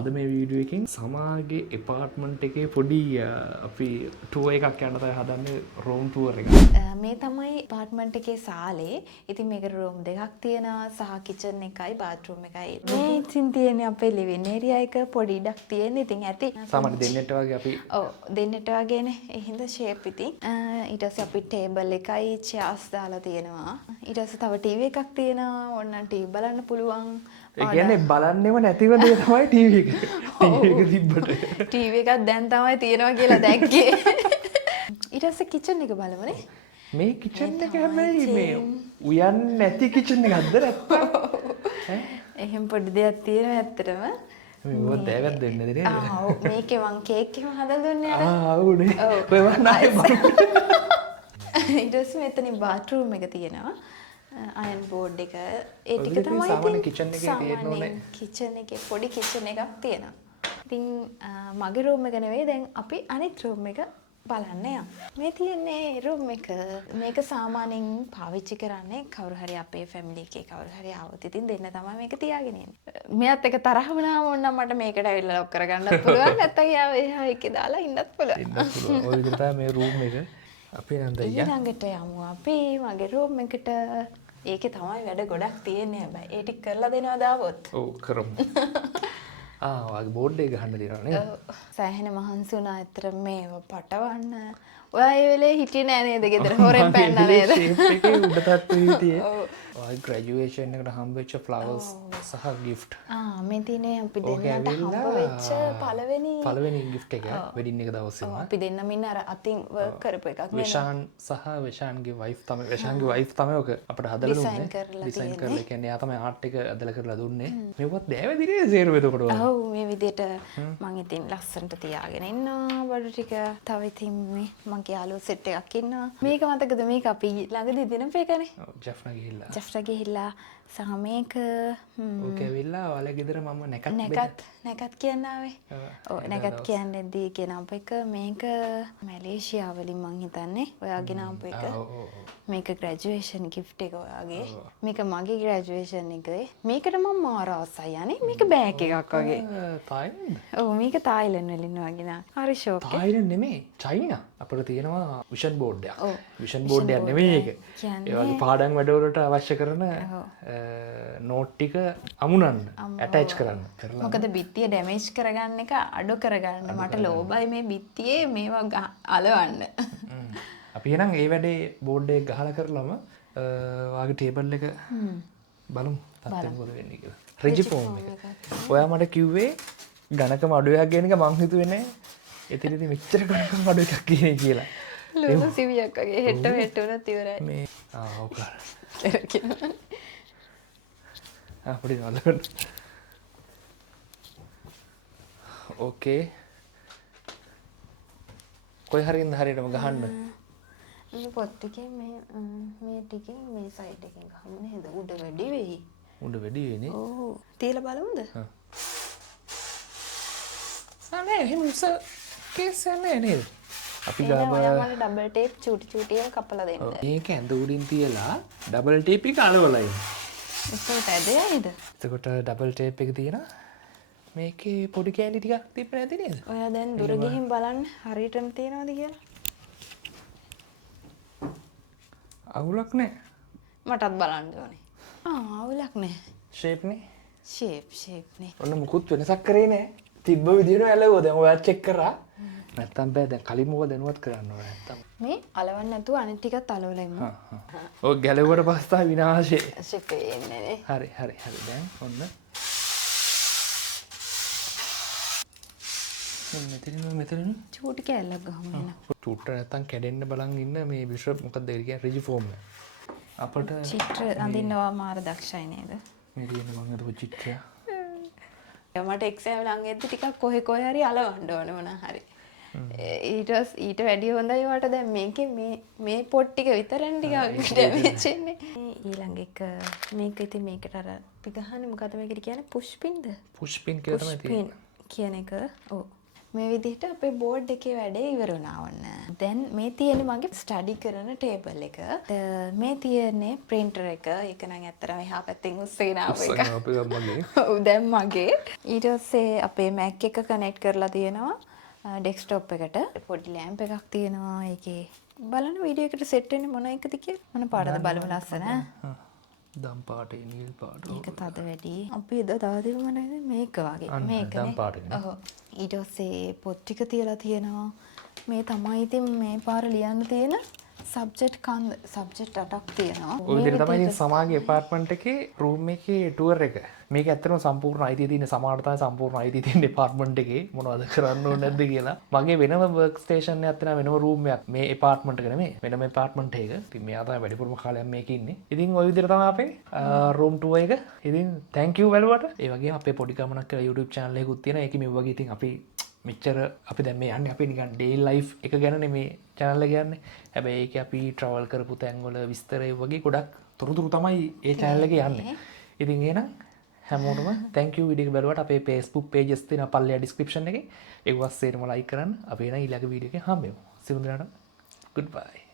අද මේ වීඩියෝ එකෙන් සමාගේ එපාර්ට්මන්ට් එකේ පොඩි අපි ටුවර් එකක් යන්න තමයි හදන්නේ රූම් ටුවර් එක. මේ තමයි එපාර්ට්මන්ට් එකේ සාලේ. ඉතින් මේකට රූම් දෙකක් තියෙනවා සහ කිචන් එකයි බාත්රූම් එකයි. මේ ඉතින් තියෙන්නේ අපේ ලිවිං ඒරියා එක පොඩි ඉඩක් තියෙන. ඉතින් ඇති. සාමාන්‍ය දෙන්නට වගේ අපි ඔව් දෙන්නට වගේනේ. ඒ හින්දා ෂේප් ඉතින්. ඊට පස්සේ අපි ටේබල් එකයි චෙයර්ස් දාලා තියෙනවා. ඊට පස්සේ තව ටීවී එකක් තියෙනවා. ඕනනම් ටීවී බලන්න පුළුවන්. ඒ කියන්නේ බලන්නෙම නැතිව දේ තමයි ටීවී එක. ටීවී එක තිබ්බට. ටීවී එකක් දැන් තමයි තියෙනවා කියලා දැක්කේ. ඊට පස්සේ කිචන් එක බලමුනේ. මේ කිචන් එක හැබැයි මේ උයන් නැති කිචන් එකක්ද නැත්තම්? එහෙම පොඩි දෙයක් තියෙනවා ඇත්තටම. මේක දැවැත් දෙන්න දෙන්නේ. ඔව් මේකේ මං කේක් එකම හදලා දුන්නේ නේද? ආ උනේ. ඔය වන්නායි ඊට පස්සේ මෙතන බාත්රූම් එක තියෙනවා. අයන් බෝඩ් එක ඒ ටික තමයි සාමාන්‍ය කිචන් එකේ තියෙන්න ඕනේ. කිචන් එකේ පොඩි කිචන් එකක් තියෙනවා. ඉතින් මගේ රූම් එක නෙවෙයි දැන් අපි අනිත් රූම් එක බලන්න යමු. මේ තියෙන්නේ රූම් එක. මේක සාමාන්‍යයෙන් පාවිච්චි කරන්නේ කවුරු හරි අපේ ෆැමිලි එකේ කවුරු හරි ආවොත් ඉතින් දෙන්න තමයි මේක තියාගෙන ඉන්නේ. මෙයාත් එක තරහ වුණාම ඕනනම් මට මේකට ඇවිල්ලා ලොක් කරගන්නත් පුළුවන්. නැත්නම් එයා එකේ දාලා ඉන්නත් පුළුවන්. ඉන්නත් පුළුවන්. ඔය විදිහට තමයි මේ රූම් එක. අපි නම් දయ్యා ඊළඟට යමු අපි මගේ රූම් එකට. ඒකේ තමයි වැඩ ගොඩක් තියෙන්නේ හැබැයි. ඒ ටික කරලා දෙනවද ආවොත්? ඔව් කරමු. වගේ බෝඩ් එක ගහන්න දෙනවා නේද? ඔව්. සෑහෙන මහන්සි වුණා ඇත්තට මේව පටවන්න. ඔයා ඒ වෙලේ හිටියේ නෑ නේද ගෙදර හොරෙන් පැන්නා නේද? ෂේප් එකේ උඩ තට්ටු හිටියේ. ඔය ග්‍රැජුවේෂන් එකට හම්බෙච්ච ෆ්ලවර්ස් සහ ගිෆ්ට්. මේ තියෙන්නේ අපි දෙන්නට හම්බ වෙච්ච පළවෙනි ගිෆ්ට් එක වෙඩින් එක දවසේම. අපි දෙන්නම ඉන්න අර අතින් වර්ක් කරපු එකක් නේද? විශාන් සහ විශාන්ගේ වයිෆ් තමයි විශාන්ගේ වයිෆ් තමයි ඔක අපිට හදලා දුන්නේ. ඩිසයින් කරලා කියන්නේ එයා තමයි ආර්ට් එක ඇදලා කරලා දුන්නේ. මේවත් දෑවැදිනේ සේරු එතකොට. ඔව් මේ විදිහට මම ඉතින් ලස්සනට තියාගෙන ඉන්නවා බඩු ටික. තව ඉතින් මේ මගේ යාළුවෝ සෙට් එකක් ඉන්නවා. මේක මතකද මේක අපි ළඟදී දිනපු එකනේ. ඔව් ජෆ්නා ගිහිල්ලා. ජෆ්නා ගිහිල්ලා සහ මේක ඕක ඇවිල්ලා ඔයාලා ගෙදර මම නැකත් කියන්න ආවේ. ඔව් නැකත් කියන්නේ ගෙනාපු එක මේක මැලේසියා වලින් මං හිතන්නේ. ඔයා ගෙනාපු එක. මේක ග්‍රැජුවේෂන් ගිෆ්ට් එක ඔයාගේ. මේක මගේ ග්‍රැජුවේෂන් එකේ. මේකට මම මාර ආසයි යන්නේ. මේක බෑග් එකක් වගේ. තායිලන්ඩ්? ඔව් මේක තායිලන්ඩ් වලින් වගේ. හරි ෂෝක් එක. තායිලන්ඩ් නෙමෙයි චයිනා. අපිට තියෙනවා විෂන් බෝඩ් එකක්. විෂන් බෝඩ් එකක් නෙමෙයි ඒක. ඒ වගේ පාඩම් වැඩවලට අවශ්‍ය කරන නෝට් ටික අමුණන්න ඇටච් කරන්න. මොකද බිත්තිය ඩැමේජ් කරගන්න එක අඩු කරගන්න මට ලෝබයි මේ බිත්තියේ මේවා අලවන්න. අපි එහෙනම් ඒ වැඩේ බෝඩ් එක ගහලා කරලම වාගේ ටේබල් එක බලමු තාත්තෙන් මොකද වෙන්නේ කියලා. රිජි ෆෝම් එක. ඔයා මට කිව්වේ ඝනකම අඩුවක් කියන එක මං හිතුවේ නෑ. එතනදී මෙච්චර ඝනකම අඩු එකක් කියන්නේ කියලා. ලුණු සිවියක් වගේ හෙට උනත් ඉවරයි. මේ ඔව් කරා. පොඩි නලන්න. ඕකේ. කොයි හරියද හරියටම ගහන්න? මේ පොත් ටිකේ මේ ටිකෙන් මේ සයිඩ් එකෙන් ගහමු නේද? උඩ වැඩි වෙයි. උඩ වැඩි වෙන්නේ. ඔව්. තියලා බලමුද? නෑ එහෙම උස කේස් නෑ නේද? අපි ගාව ඔයාලා ඩබල් ටේප් චූටි ඒවා කපලා දෙන්න. මේක ඇඳ උඩින් තියලා ඩබල් ටේප් එක අලවලා ඉන්න. එතකොට ඇදෙයිද? එතකොට ඩබල් ටේප් එක තියෙනවා. මේකේ පොඩි කෑලි ටිකක් තිබ්බ නැති නේද? ඔයා දැන් දුර ගිහින් බලන්න හරියටම තියනවද කියලා. අවුලක් නෑ. මටත් බලන්න ඕනේ. අවුලක් නෑ. ෂේප් නේ? ෂේප් නේ. ඔන්න මුකුත් වෙනසක් කරේ නෑ. තිබ්බ විදිහට ඇලවුවා. දැන් ඔයා චෙක් කරා. නැත්තම් බෑ දැන් කලින්ම ඔය දැනුවත් කරන්න ඕනේ නැත්තම්. මේ අලවන්න නැතුව අනිත් ටිකත් අලවලා ඉමු. ඔය ගැලවුවට පස්සේ විනාශේ. ෂේපේ එන්නේ නේ. හරි දැන් ඔන්න. මෙතන චූටි කැල්ලක් ගහමු එන. චූට්ට නැත්තම් කැඩෙන්න බලන් ඉන්න මේ බිෂප් මොකක්ද ඒ කියන්නේ රිජි ෆෝම් එක. අපිට චිත්‍ර අඳින්නවා මාර දක්ෂයි නේද? මේ තියෙන මම හිතුව චිත්‍රය. මට එක්සෑම් ළඟ එද්දි ටිකක් කොහේ හරි අලවන්න ඕන මොනා හරි. ඊට වැඩිය හොඳයි වට දැන් මේකේ මේ පොට් ටික විතරක් ටික ඩැමේජ් වෙන්නේ. ඊළඟ එක මේක ඉතින් මේකට අර අපි ගහන්නේ මොකද මේකට කියන්නේ පුෂ් පින්ද? පුෂ් පින් කියලා තමයි තියෙන්නේ. කියන එක. ඔව්. මේ විදිහට අපේ බෝඩ් එකේ වැඩේ ඉවර වුණා ඔන්න. දැන් මේ තියෙන්නේ මගේ ස්ටඩි කරන ටේබල් එක. මේ තියෙන්නේ printer එක. ඒක නම් ඇත්තටම එහා පැත්තෙන් උස්සගෙන ආපු එක. අපේ මගේ ඔව් දැන් මගේ. ඊට පස්සේ අපේ Mac එක කනෙක්ට් කරලා තියෙනවා ඩෙස්ක්ටොප් එකට. පොඩි ලැම්ප් එකක් තියෙනවා. ඒකේ බලන්න වීඩියෝ එකට සෙට් වෙන්නේ මොන එකද කියලා. මොන පාටද බලමු ලස්සන. දම් පාටේ නිල් පාට. මේක තද වැඩි. අපි එදා දාදිව මනද මේක වගේ. මේකනේ. දම් පාටනේ. ඔව්. ඊට පස්සේ පොත් ටික තියලා තියෙනවා. මේ තමයි ඉතින් මේ පාර ලියන්න තියෙන සබ්ජෙක්ට් 8ක් තියෙනවා. ඔය විදිහට තමයි ඉතින් සමාගේ ඇපාර්ට්මන්ට් එකේ රූම් එකේ ටුවර් එක. මේක ඇත්තටම සම්පූර්ණ අයිතිය තියෙන සමානට තමයි සම්පූර්ණ අයිතිය තියෙන ඇපාර්ට්මන්ට් එකේ මොනවද කරන්න ඕනේ නැද්ද කියලා. මගේ වෙනම වර්ක් ස්ටේෂන් එකක් තියෙනවා වෙනම රූම් එකක්. මේ ඇපාර්ට්මන්ට් එක නෙමෙයි. වෙනම ඇපාර්ට්මන්ට් එක. ඉතින් මෙයා තමයි වැඩිපුරම කාලයක් මේකේ ඉන්නේ. ඉතින් ওই විදිහට තමයි අපේ රූම් ටුවර් එක. ඉතින් thank you බලවට. ඒ වගේම අපේ පොඩි ගමනක් කියලා YouTube channel එකකුත් තියෙනවා. ඒකේ මේ වගේ ඉතින් අපි මෙච්චර අපි දැන් මේ යන්නේ අපි නිකන් ඩේ ලයිෆ් එක ගැනනේ මේ channel එක යන්නේ. හැබැයි ඒකේ අපි travel කරපු තැන්වල විස්තර ඒ වගේ ගොඩක් තොරතුරු තමයි ඒ channel එකේ යන්නේ. ඉතින් එහෙනම් හැමෝටම thank you වීඩියෝ එක බලුවට අපේ Facebook pages තියෙන පල්ලෙහා description එකේ ඒකවත් සේරම like කරන්න. අපි එන ඊළඟ වීඩියෝ එකේ හම්බෙමු. සියලු දෙනාට goodbye.